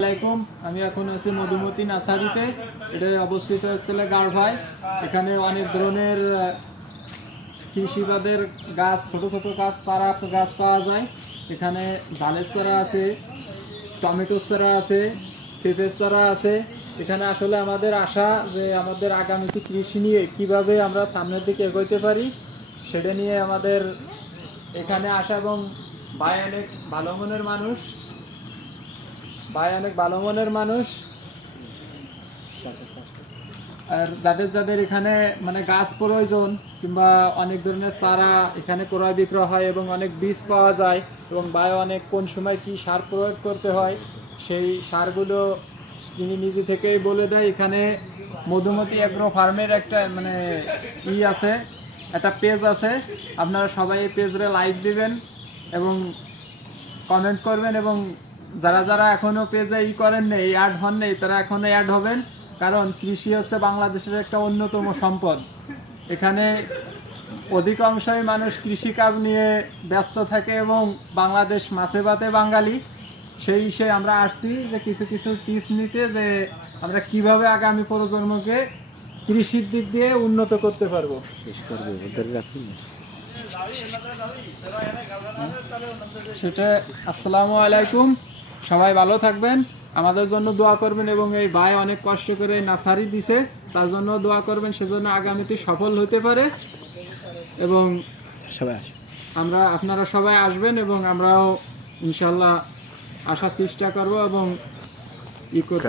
আসসালামাইকুম। আমি এখন আছি মধুমতি নার্সারিতে। এটা অবস্থিত হচ্ছে গাড়ভাই। এখানে অনেক ধরনের কৃষিবাদের গাছ, ছোট ছোট গাছ, চারা গাছ পাওয়া যায়। এখানে ঝালের চারা আছে, টমেটোর চারা আছে, পেঁপের চারা আছে। এখানে আসলে আমাদের আশা যে আমাদের আগামীতে কৃষি নিয়ে কিভাবে আমরা সামনের দিকে এগোতে পারি সেটা নিয়ে আমাদের এখানে আসা। এবং ভাই অনেক ভালো মনের মানুষ, আর যাদের এখানে মানে গাছ প্রয়োজন কিংবা অনেক ধরনের চারা এখানে ক্রয় বিক্রয় হয় এবং অনেক বীজ পাওয়া যায় এবং ভাই অনেক কোন সময় কি সার প্রয়োগ করতে হয় সেই সারগুলো তিনি নিজে থেকেই বলে দেয়। এখানে মধুমতি অ্যাগ্রো ফার্মের একটা মানে আছে, একটা পেজ আছে। আপনারা সবাই এই পেজে লাইক দিবেন এবং কমেন্ট করবেন, এবং যারা যারা এখনো পেজে করেন নেই, অ্যাড হন নেই, তারা এখনো অ্যাড হবেন। কারণ কৃষি হচ্ছে বাংলাদেশের একটা অন্যতম সম্পদ। এখানে অধিকাংশই মানুষ কৃষিকাজ নিয়ে ব্যস্ত থাকে এবং বাংলাদেশ মাছে ভাতে বাঙালি। সেই হিসেবে আমরা আসছি যে কিছু কিছু টিপস নিতে, যে আমরা কিভাবে আগামী প্রজন্মকে কৃষির দিক দিয়ে উন্নত করতে পারবো। সেটা আসসালামু আলাইকুম, সবাই ভালো থাকবেন, আমাদের জন্য দোয়া করবেন এবং এই ভাই অনেক কষ্ট করে নার্সারি দিছে তার জন্য দোয়া করবেন, সেজন্য আগামীতে সফল হতে পারে। এবং আপনারা সবাই আসবেন এবং আমরাও ইনশাল্লাহ আসার চেষ্টা করব এবং করতে